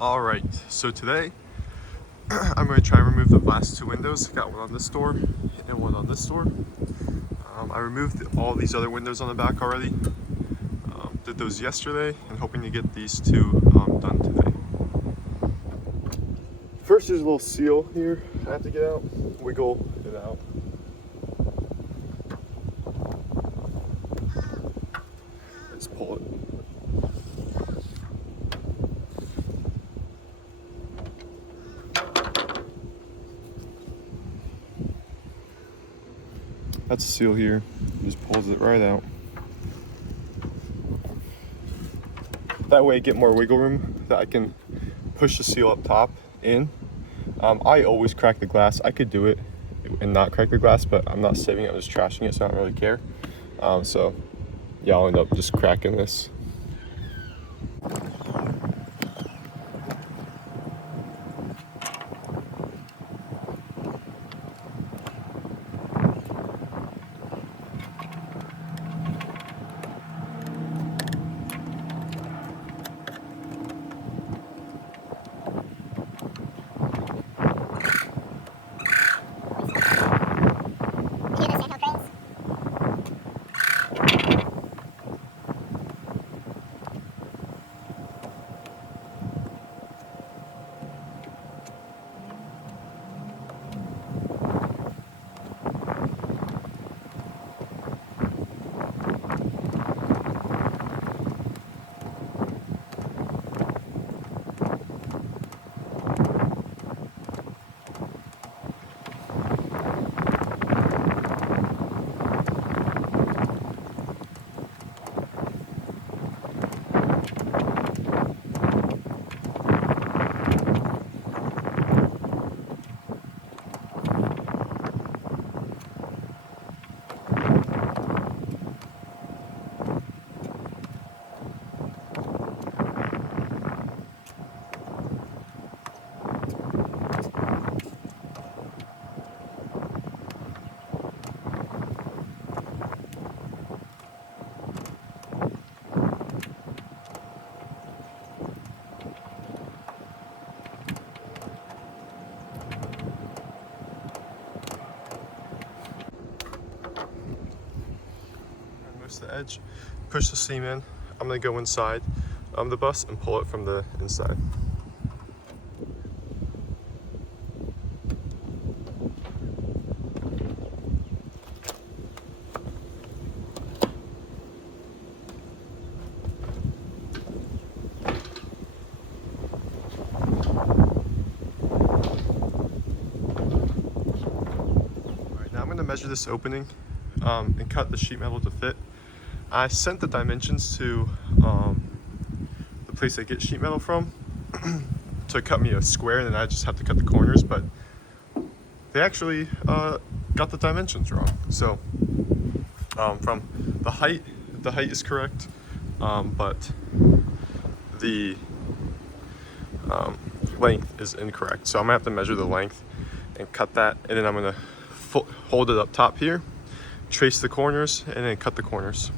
Alright, so today I'm going to try and remove the last two windows. Got one on this door and one on this door. I removed all these other windows on the back already. Did those yesterday and hoping to get these two done today. First, there's a little seal here I have to get out, wiggle it out. Just pull it. That's a seal here, just pulls it right out. That way I get more wiggle room that I can push the seal up top in. I always crack the glass. I could do it and not crack the glass, but I'm not saving it, I'm just trashing it, so I don't really care. So yeah, I'll end up just cracking this. The edge, push the seam in. I'm going to go inside the bus and pull it from the inside. Alright, now I'm going to measure this opening and cut the sheet metal to fit. I sent the dimensions to the place I get sheet metal from to cut me a square, and then I just have to cut the corners, but they actually got the dimensions wrong. So from the height is correct, but the length is incorrect. So I'm gonna have to measure the length and cut that, and then I'm gonna hold it up top here, trace the corners, and then cut the corners.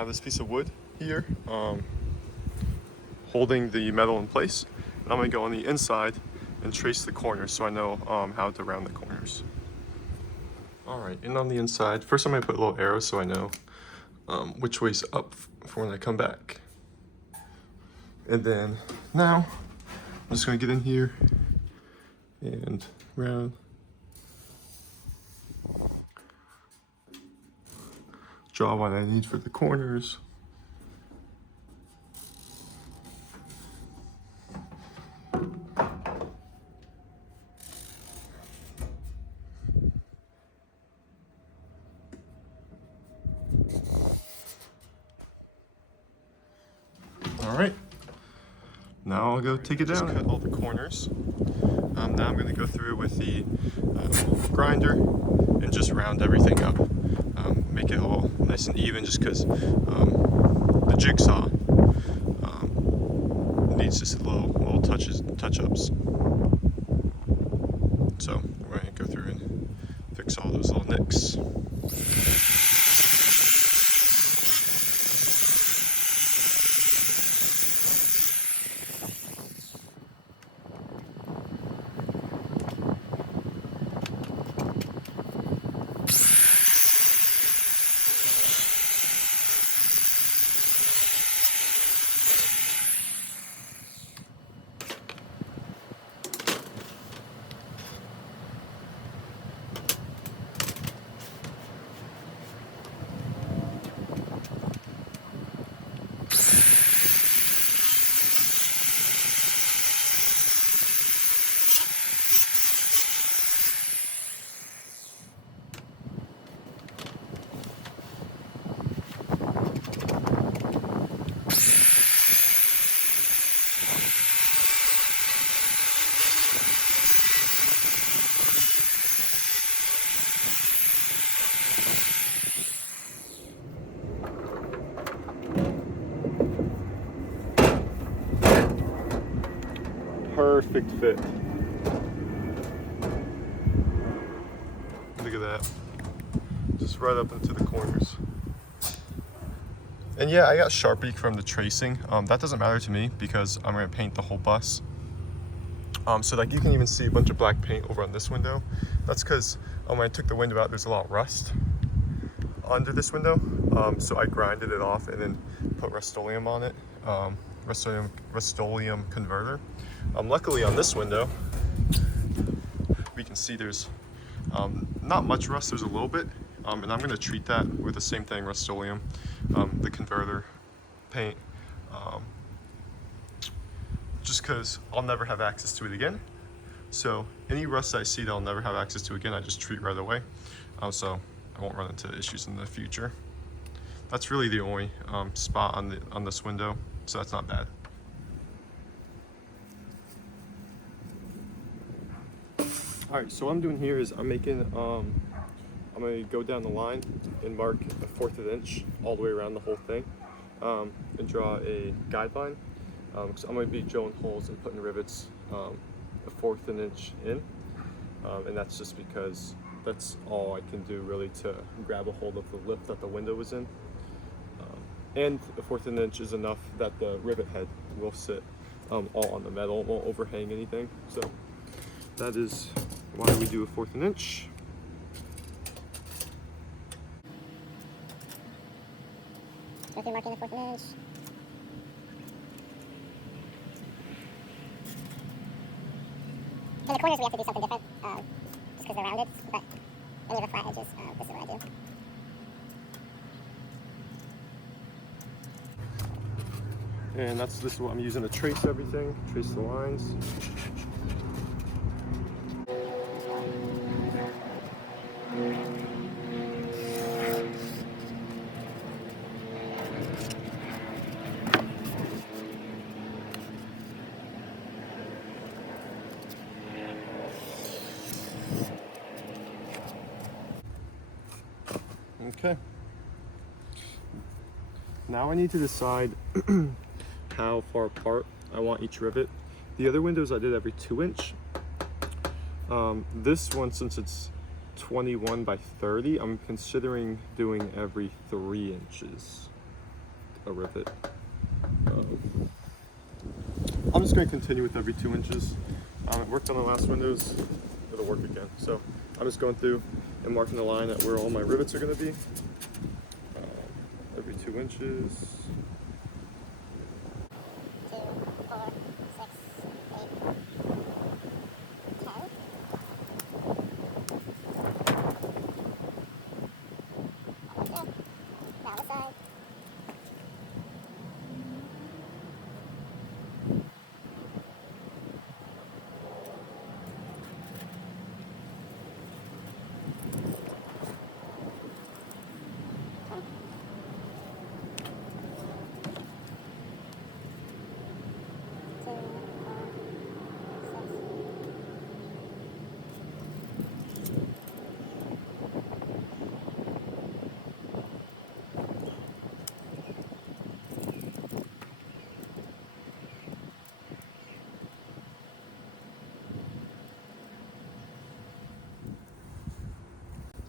have this piece of wood here holding the metal in place. And I'm gonna go on the inside and trace the corners so I know how to round the corners. All right, and on the inside, first I'm gonna put little arrows so I know which way's up for when I come back. And then now I'm just gonna get in here and round. Draw what I need for the corners. All right, now I'll go take it down. Just cut all the corners. Now I'm gonna go through with the grinder and just round everything up. Make it all nice and even just because the jigsaw needs just little touch-ups. So we're gonna go through and fix all those little nicks. Perfect fit. Look at that. Just right up into the corners. And yeah, I got Sharpie from the tracing. That doesn't matter to me because I'm gonna paint the whole bus. So like you can even see a bunch of black paint over on this window. That's because when I took the window out, there's a lot of rust under this window. So I grinded it off and then put Rust-Oleum on it. Rust-Oleum converter. Luckily on this window, we can see there's not much rust, there's a little bit. And I'm gonna treat that with the same thing, Rust-Oleum, the converter paint. Just because I'll never have access to it again. So any rust I see that I'll never have access to again, I just treat right away. So I won't run into issues in the future. That's really the only spot on this window, so that's not bad. All right, so what I'm doing here is I'm making, I'm gonna go down the line and mark 1/4 of an inch all the way around the whole thing, and draw a guideline. So I'm gonna be drilling holes and putting rivets 1/4 of an inch in, and that's just because that's all I can do really to grab a hold of the lip that the window was in. And 1/4 of an inch is enough that the rivet head will sit all on the metal, it won't overhang anything. So that is why we do 1/4 of an inch. So if you're marking 1/4 of an inch. In the corners we have to do something different, just because they're rounded, but any of the flat edges, this is what I do. And this is what I'm using to trace everything, trace the lines. Okay. Now I need to decide how far apart I want each rivet. The other windows I did every 2 inch. This one, since it's 21 by 30, I'm considering doing every 3 inches. a rivet. I'm just going to continue with every 2 inches. It worked on the last windows, it'll work again. So I'm just going through and marking the line at where all my rivets are going to be. Every 2 inches. 2, 4, 6, 8, 10. There. Now this side.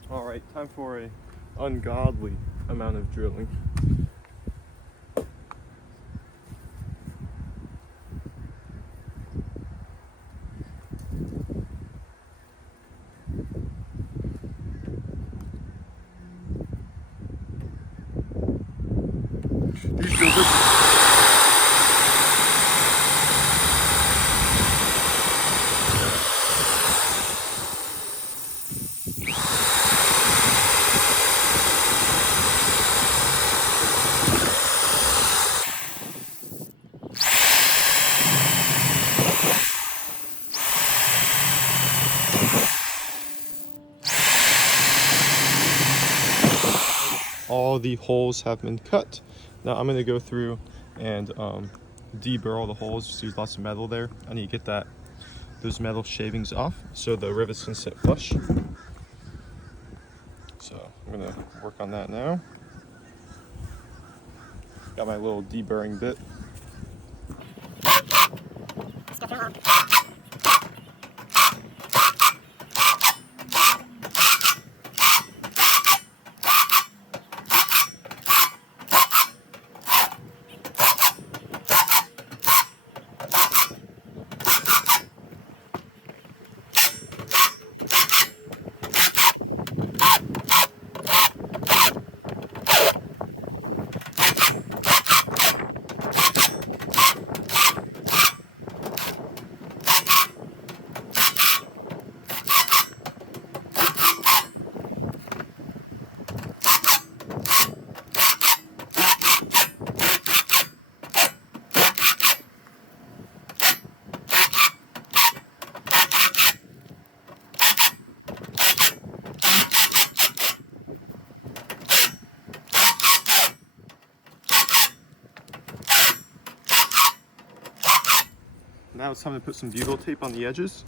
All right, time for a ungodly amount of drilling. These builders. All the holes have been cut. Now I'm going to go through and deburr all the holes. Just use lots of metal there. I need to get those metal shavings off so the rivets can sit flush. So I'm going to work on that now. Got my little deburring bit. Let's go through them all. Now it's time to put some butyl tape on the edges,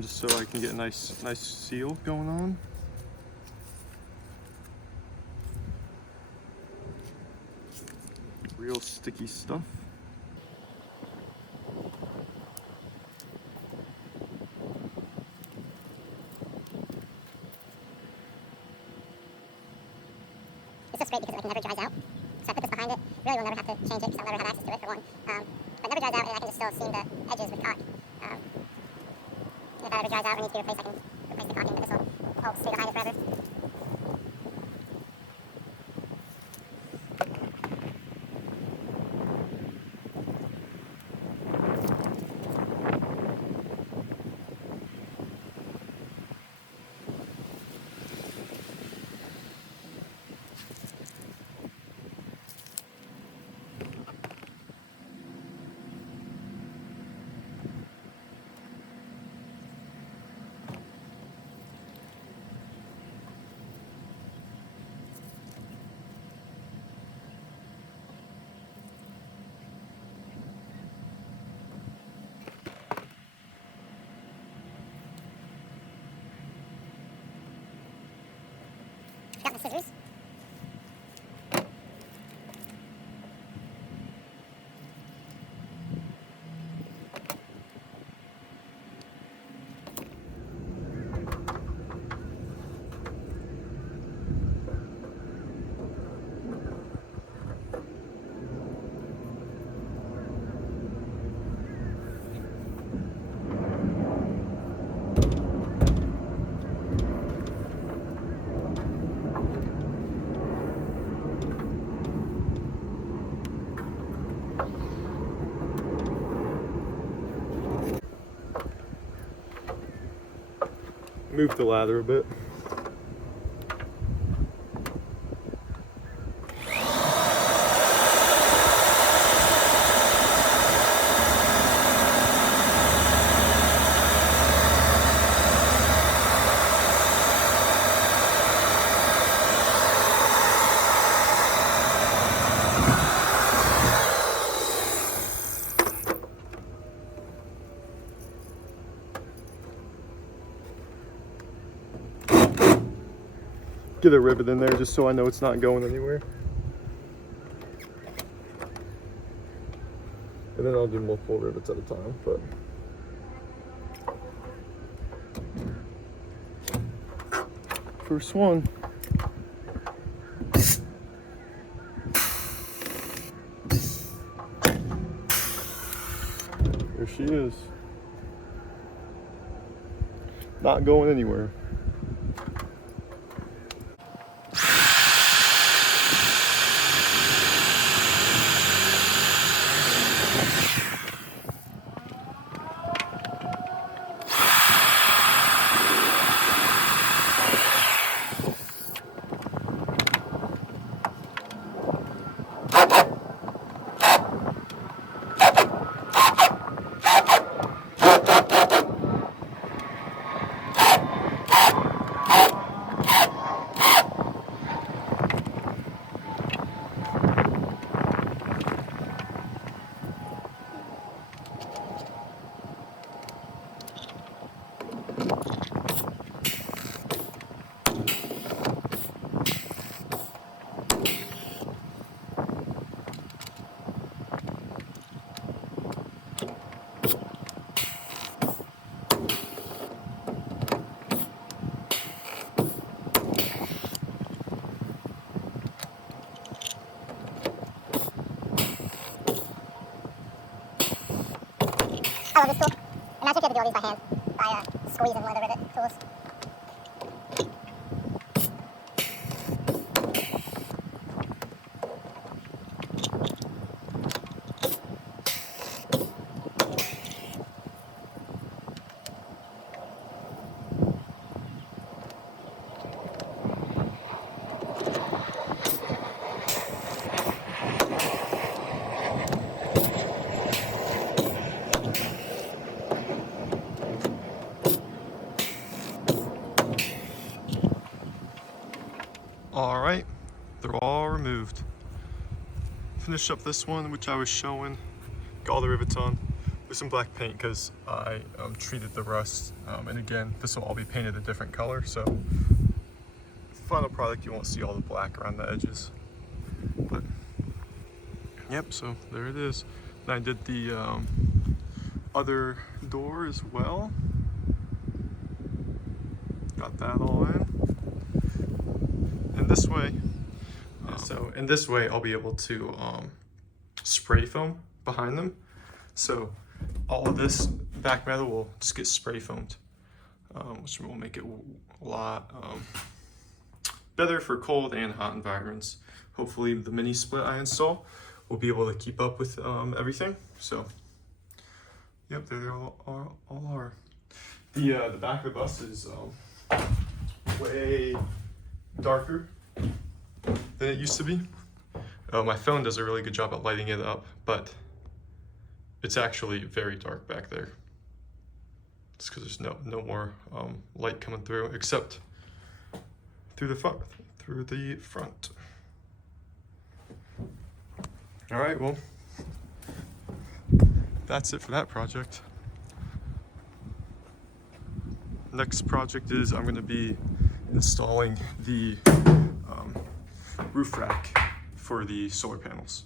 just so I can get a nice seal going on. Real sticky stuff. This looks great because it never dries out. So I put this behind it. Really will never have to change it because I'll never have access to it for one. But it never dries out and I can just still seam the edges with caulk. If that ever dries out or needs to be replaced, I can replace the caulking, but this will hold stay behind it forever. Got my scissors. move the ladder a bit. Get a rivet in there just so I know it's not going anywhere. And then I'll do multiple rivets at a time, but first one. There she is. Not going anywhere. I love this tool. Imagine if you had to do all these by hand, by squeezing leather rivet tools. All right, they're all removed. Finish up this one, which I was showing. Got all the rivets on with some black paint because I treated the rust. And again, this will all be painted a different color. So final product, you won't see all the black around the edges. But yep, so there it is. And I did the other door as well. Got that all in. And this way, so in this way, I'll be able to spray foam behind them. So all of this back metal will just get spray foamed, which will make it a lot better for cold and hot environments. Hopefully the mini split I install will be able to keep up with everything. So yep, there they all are. The back of the bus is way darker than it used to be. My phone does a really good job at lighting it up, but it's actually very dark back there. It's because there's no more light coming through, except through the front. All right, well, that's it for that project. Next project is I'm going to be installing the roof rack for the solar panels.